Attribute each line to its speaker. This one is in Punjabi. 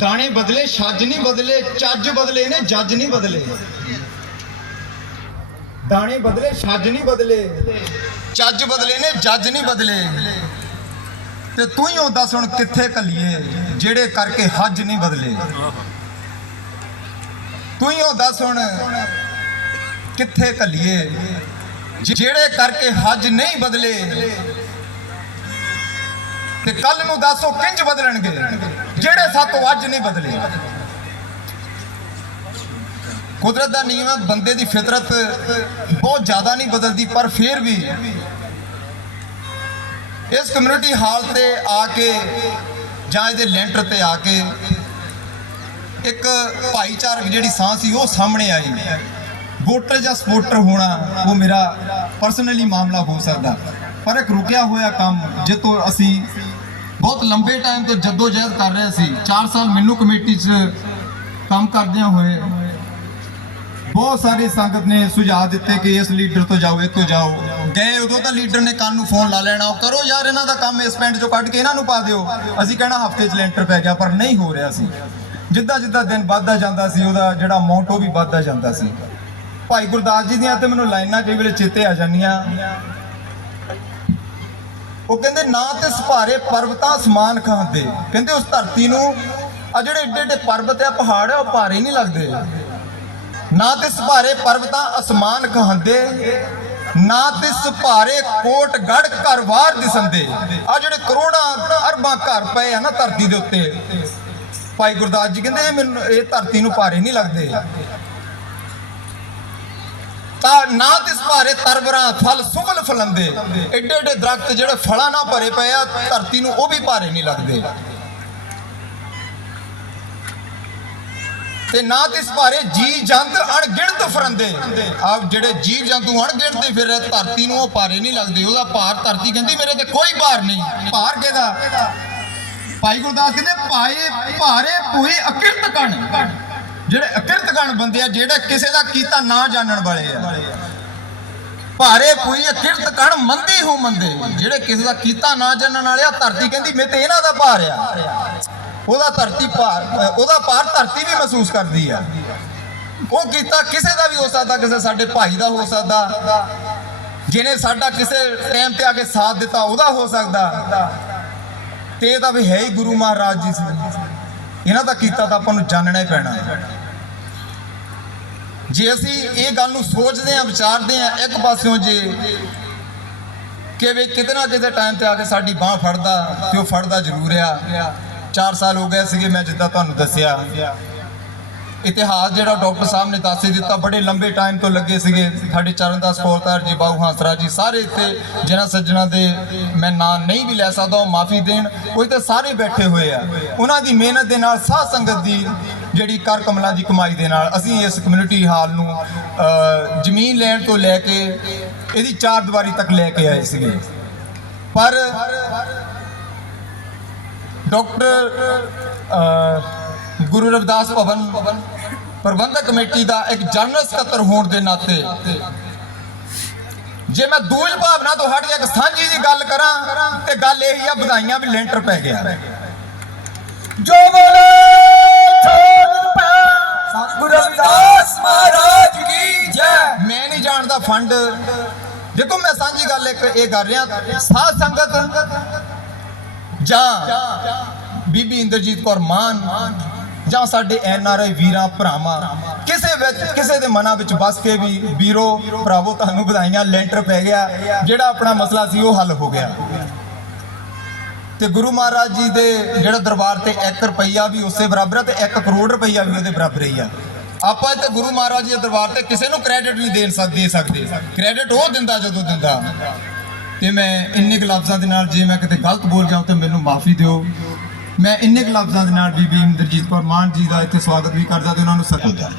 Speaker 1: ਦਾਣੇ ਬਦਲੇ ਛੱਜ ਨਹੀਂ ਬਦਲੇ, ਚੱਜ ਬਦਲੇ ਨੇ, ਜੱਜ ਨਹੀਂ ਬਦਲੇ। ਦਾਣੇ ਬਦਲੇ ਛੱਜ ਨਹੀਂ ਬਦਲੇ, ਚੱਜ ਬਦਲੇ ਨੇ, ਜੱਜ ਨਹੀਂ ਬਦਲੇ। ਤੇ ਤੂੰ ਹੀ ਉਹ ਦੱਸ ਹੁਣ ਕਿੱਥੇ ਕੱਲੀਏ ਜਿਹੜੇ ਕਰਕੇ ਹੱਜ ਨਹੀਂ ਬਦਲੇ। ਤੂੰ ਹੀ ਉਹ ਦੱਸ ਹੁਣ ਕਿੱਥੇ ਕੱਲੀਏ ਜਿਹੜੇ ਕਰਕੇ ਹੱਜ ਨਹੀਂ ਬਦਲੇ, ਤੇ ਕੱਲ ਨੂੰ ਦੱਸੋ ਕਿੰਜ ਬਦਲਣਗੇ? ਜਿਹੜੇ ਸਾਤੋਂ ਅੱਜ ਨਹੀਂ ਬਦਲੇ। ਕੁਦਰਤ ਦਾ ਨਿਯਮ ਹੈ, ਬੰਦੇ ਦੀ ਫਿਤਰਤ ਬਹੁਤ ਜ਼ਿਆਦਾ ਨਹੀਂ ਬਦਲਦੀ, ਪਰ ਫਿਰ ਵੀ ਇਸ ਕਮਿਊਨਿਟੀ ਹਾਲ ਤੇ ਆ ਕੇ ਜਾਂ ਇਹਦੇ ਲੈਂਟਰ ਤੇ ਆ ਕੇ ਇੱਕ ਭਾਈਚਾਰਕ ਜਿਹੜੀ ਸਾਹ ਸੀ, ਉਹ ਸਾਹਮਣੇ ਆਈ। ਵੋਟਰ ਜਾਂ ਸਪੋਰਟਰ ਹੋਣਾ, ਉਹ ਮੇਰਾ ਪਰਸਨਲੀ ਮਾਮਲਾ ਹੋ ਸਕਦਾ। ਪਰ ਇੱਕ ਰੁਕਿਆ ਹੋਇਆ ਕੰਮ ਜਿੱਤੋਂ ਅਸੀਂ ਬਹੁਤ ਲੰਬੇ ਟਾਈਮ ਤੋਂ ਜੱਦੋ ਜਹਿਦ ਕਰ ਰਹੇ ਸੀ 4 ਸਾਲ ਮੈਨੂੰ ਕਮੇਟੀ 'ਚ ਕੰਮ ਕਰਦਿਆਂ ਹੋਏ, ਬਹੁਤ ਸਾਰੇ ਸੰਗਤ ਨੇ ਸੁਝਾਅ ਦਿੱਤੇ ਕਿ ਇਸ ਲੀਡਰ ਤੋਂ ਜਾਓ ਇਹ ਤੋਂ ਜਾਓ। ਗਏ ਉਦੋਂ ਤਾਂ ਲੀਡਰ ਨੇ ਕੰਨ ਨੂੰ ਫੋਨ ਲਾ ਲੈਣਾ, ਉਹ ਕਰੋ ਯਾਰ ਇਹਨਾਂ ਦਾ ਕੰਮ ਇਸ ਪਿੰਡ ਚੋਂ ਕੱਢ ਕੇ ਇਹਨਾਂ ਨੂੰ ਪਾ ਦਿਓ। ਅਸੀਂ ਕਹਿਣਾ ਹਫ਼ਤੇ 'ਚ ਲੈਂਟਰ ਪੈ ਗਿਆ, ਪਰ ਨਹੀਂ ਹੋ ਰਿਹਾ ਸੀ। ਜਿੱਦਾਂ ਜਿੱਦਾਂ ਦਿਨ ਵੱਧਦਾ ਜਾਂਦਾ ਸੀ, ਉਹਦਾ ਜਿਹੜਾ ਅਮਾਉਂਟ ਉਹ ਵੀ ਵੱਧਦਾ ਜਾਂਦਾ ਸੀ। ਭਾਈ ਗੁਰਦਾਸ ਜੀ ਦੀਆਂ ਤੇ ਮੈਨੂੰ ਲਾਈਨਾਂ ਕਈ ਵੇਲੇ ਚੇਤੇ ਆ ਜਾਂਦੀਆਂ। ਉਹ ਕਹਿੰਦੇ, ਨਾ ਤੇ ਸੁਭਾਰੇ ਪਰਬਤਾਂ ਸਮਾਨ ਖਾਂਦੇ। ਕਹਿੰਦੇ, ਉਸ ਧਰਤੀ ਨੂੰ ਆ ਜਿਹੜੇ ਏਡੇ ਏਡੇ ਪਰਬਤ ਆ, ਪਹਾੜ ਆ, ਉਹ ਭਾਰੇ ਨਹੀਂ ਲੱਗਦੇ। ਨਾ ਤੇ ਸੁਭਾਰੇ ਪਰਬਤਾਂ ਅਸਮਾਨ ਖਾਂਦੇ, ਨਾ ਤੇ ਸੁਭਾਰੇ ਕੋਟ ਗੜ ਘਰਵਾਰ ਦਿਸੰਦੇ। ਆ ਜਿਹੜੇ ਕਰੋੜਾਂ ਅਰਬਾਂ ਘਰ ਪਏ ਆ ਨਾ ਧਰਤੀ ਦੇ ਉੱਤੇ। ਭਾਈ ਗੁਰਦਾਸ ਜੀ ਕਹਿੰਦੇ, ਇਹ ਮੈਨੂੰ, ਇਹ ਧਰਤੀ ਨੂੰ ਭਾਰੇ ਨਹੀਂ ਲੱਗਦੇ। ਤਾਂ ਨਾ ਤਿਸ ਭਾਰੇ ਤਰਬਰਾਂ ਫਲ ਸੁਮਲ ਫਲੰਦੇ। ਏਡੇ ਏਡੇ ਦਰਖਤ ਜਿਹੜੇ ਫਲਾਂ ਨਾਲ ਭਰੇ ਪਏ ਆ, ਧਰਤੀ ਨੂੰ ਉਹ ਵੀ ਭਾਰੇ ਨਹੀਂ ਲੱਗਦੇ। ਤੇ ਨਾ ਤਿਸ ਭਾਰੇ ਜੀ ਜੰਤ ਅਣਗਿਣਤ ਫਰੰਦੇ। ਆਪ ਜਿਹੜੇ ਜੀਵ ਜੰਤੂ ਅਣਗਿਣਤ ਫਿਰ ਧਰਤੀ ਨੂੰ ਉਹ ਭਾਰੇ ਨਹੀਂ ਲੱਗਦੇ। ਉਹਦਾ ਭਾਰ ਧਰਤੀ ਕਹਿੰਦੀ ਮੇਰੇ ਤੇ ਕੋਈ ਭਾਰ ਨਹੀਂ। ਭਾਰ ਕਿਹਦਾ? ਭਾਈ ਗੁਰਦਾਸ ਕਹਿੰਦੇ, ਭਾਏ ਭਾਰੇ ਪੂਏ ਅਕਿਰਤ ਕਣ। ਜਿਹੜੇ ਅਕਿਰਤ ਕਣ ਬੰਦੇ ਆ, ਜਿਹੜਾ ਕਿਸੇ ਦਾ ਕੀਤਾ ਨਾ ਜਾਣਨ ਵਾਲੇ ਆ। ਭਾਰੇ ਪੂਈ ਅਕਿਰਤ ਕਣ ਮੰਦੀ ਹੋ ਮੰਦੇ ਜਿਹੜੇ ਕਿਸੇ ਦਾ ਕੀਤਾ ਨਾ ਜਾਣਨ ਵਾਲੇ ਆ, ਧਰਤੀ ਕਹਿੰਦੀ ਮੇ ਤੇ ਇਹਨਾਂ ਦਾ ਭਾਰ ਆ। ਉਹਦਾ ਧਰਤੀ ਭਾਰ, ਉਹਦਾ ਭਾਰ ਧਰਤੀ ਵੀ ਮਹਿਸੂਸ ਕਰਦੀ ਆ। ਉਹ ਕੀਤਾ ਕਿਸੇ ਦਾ ਵੀ ਹੋ ਸਕਦਾ, ਕਿਸੇ ਸਾਡੇ ਭਾਈ ਦਾ ਹੋ ਸਕਦਾ। ਜਿਹਨੇ ਸਾਡਾ ਕਿਸੇ ਟਾਈਮ ਤੇ ਆ ਕੇ ਸਾਥ ਦਿੱਤਾ, ਉਹਦਾ ਹੋ ਸਕਦਾ। ਤੇ ਇਹ ਵੀ ਹੈ ਹੀ ਗੁਰੂ ਮਹਾਰਾਜ ਜੀ ਸੀ। ਇਹਨਾਂ ਦਾ ਕੀਤਾ ਤਾਂ ਆਪਾਂ ਨੂੰ ਜਾਣਨਾ ਹੀ ਪੈਣਾ। ਜੇ ਅਸੀਂ ਇਹ ਗੱਲ ਨੂੰ ਸੋਚਦੇ ਹਾਂ, ਵਿਚਾਰਦੇ ਹਾਂ, ਇੱਕ ਪਾਸਿਓਂ ਜੇ ਕਿ ਵੀ ਕਿਤੇ ਨਾ ਕਿਤੇ ਟਾਈਮ ਤੇ ਆ ਕੇ ਸਾਡੀ ਬਾਹ ਫੜਦਾ ਤੇ ਉਹ ਫੜਦਾ ਜ਼ਰੂਰ ਆ। 4 ਸਾਲ ਹੋ ਗਏ ਸੀਗੇ, ਮੈਂ ਜਿੱਦਾਂ ਤੁਹਾਨੂੰ ਦੱਸਿਆ। ਇਤਿਹਾਸ ਜਿਹੜਾ ਡਾਕਟਰ ਸਾਹਿਬ ਨੇ ਦੱਸ ਦਿੱਤਾ, ਬੜੇ ਲੰਬੇ ਟਾਈਮ ਤੋਂ ਲੱਗੇ ਸੀਗੇ ਸਾਡੇ ਚਰਨਦਾਸ ਕੌਰਤਾਰ ਜੀ ਬਾਹੂ ਹਾਂਸਰਾ ਜੀ, ਸਾਰੇ ਇੱਥੇ ਜਿਹਨਾਂ ਸੱਜਣਾ ਦੇ ਮੈਂ ਨਾਂ ਨਹੀਂ ਵੀ ਲੈ ਸਕਦਾ, ਉਹ ਮਾਫੀ ਦੇਣ, ਉਹ ਇੱਥੇ ਸਾਰੇ ਬੈਠੇ ਹੋਏ ਆ। ਉਹਨਾਂ ਦੀ ਮਿਹਨਤ ਦੇ ਨਾਲ ਸਾਧ ਸੰਗਤ ਦੀ ਜਿਹੜੀ ਕਰ ਕਮਲਾਂ ਦੀ ਕਮਾਈ ਦੇ ਨਾਲ, ਅਸੀਂ ਇਸ ਕਮਿਊਨਿਟੀ ਹਾਲ ਨੂੰ ਜ਼ਮੀਨ ਲੈਣ ਤੋਂ ਲੈ ਕੇ, ਇਹਦੀ ਚਾਰ ਦੀਵਾਰੀ ਤੱਕ ਲੈ ਕੇ ਆਏ ਸੀਗੇ। ਪਰ ਡਾਕਟਰ ਗੁਰੂ ਰਵਿਦਾਸ ਭਵਨ ਪ੍ਰਬੰਧਕ ਕਮੇਟੀ ਦਾ ਇੱਕ ਜਨਰਲ ਸਕੱਤਰ ਹੋਣ ਦੇ ਨਾਤੇ ਜੇ ਮੈਂ ਦੂਜ ਭਾਵਨਾ ਤੋਂ ਹਟ ਕੇ ਇੱਕ ਸਾਂਝੀ ਦੀ ਗੱਲ ਕਰਾਂ ਤੇ ਗੱਲ ਇਹ ਆ ਵਧਾਈਆਂ ਵੀ ਲੈਂਟਰ ਪੈ ਗਿਆ।
Speaker 2: ਜੋ ਬੋਲੇ ਸਤਿਗੁਰੂ ਮਹਾਰਾਜ ਕੀ ਜੈ।
Speaker 1: ਮੈਂ ਨਹੀਂ ਜਾਣਦਾ ਫੰਡ। ਦੇਖੋ ਮੈਂ ਸਾਂਝੀ ਗੱਲ ਇੱਕ ਇਹ ਕਰ ਰਿਹਾ ਸਾਧ ਸੰਗਤ ਜਾਂ ਬੀਬੀ ਇੰਦਰਜੀਤ ਕੌਰ ਮਾਨ ਜਾਂ ਸਾਡੇ ਐਨ ਆਰ ਆਈ ਵੀਰਾਂ, ਭਰਾਵਾਂ, ਕਿਸੇ ਵਿੱਚ, ਕਿਸੇ ਦੇ ਮਨਾਂ ਵਿੱਚ ਵਸ ਕੇ ਵੀ ਵੀਰੋ, ਭਰਾਵੋ, ਤੁਹਾਨੂੰ ਵਧਾਈਆਂ, ਲੈਂਟਰ ਪੈ ਗਿਆ, ਜਿਹੜਾ ਆਪਣਾ ਮਸਲਾ ਸੀ ਉਹ ਹੱਲ ਹੋ ਗਿਆ। ਤੇ ਗੁਰੂ ਮਹਾਰਾਜ ਜੀ ਦੇ ਜਿਹੜਾ ਦਰਬਾਰ ਤੇ 1 ਰੁਪਈਆ ਵੀ ਉਸੇ ਬਰਾਬਰ ਹੈ ਤੇ 1 ਕਰੋੜ ਰੁਪਈਆ ਵੀ ਉਹਦੇ ਬਰਾਬਰ ਹੀ ਆ। ਆਪਾਂ ਇੱਥੇ ਗੁਰੂ ਮਹਾਰਾਜ ਜੀ ਦੇ ਦਰਬਾਰ ਤੇ ਕਿਸੇ ਨੂੰ ਕ੍ਰੈਡਿਟ ਨਹੀਂ ਦੇ ਸਕਦੇ ਦੇ ਸਕਦੇ। ਕ੍ਰੈਡਿਟ ਉਹ ਦਿੰਦਾ ਜਦੋਂ ਦਿੰਦਾ। ਤੇ ਮੈਂ ਇੰਨੇ ਕੁ ਲਫ਼ਜ਼ਾਂ ਦੇ ਨਾਲ ਜੇ ਮੈਂ ਕਿਤੇ ਗਲਤ ਬੋਲ ਗਿਆ ਤਾਂ ਮੈਨੂੰ ਮਾਫੀ ਦਿਓ। ਮੈਂ ਇੰਨੇ ਕੁ ਲਫ਼ਜ਼ਾਂ ਦੇ ਨਾਲ ਬੀਬੀ ਇੰਦਰਜੀਤ ਕੌਰ ਮਾਨ ਜੀ ਦਾ ਇੱਥੇ ਸਵਾਗਤ ਵੀ ਕਰਦਾ ਤੇ ਉਹਨਾਂ ਨੂੰ ਸਤਿਕਾਰ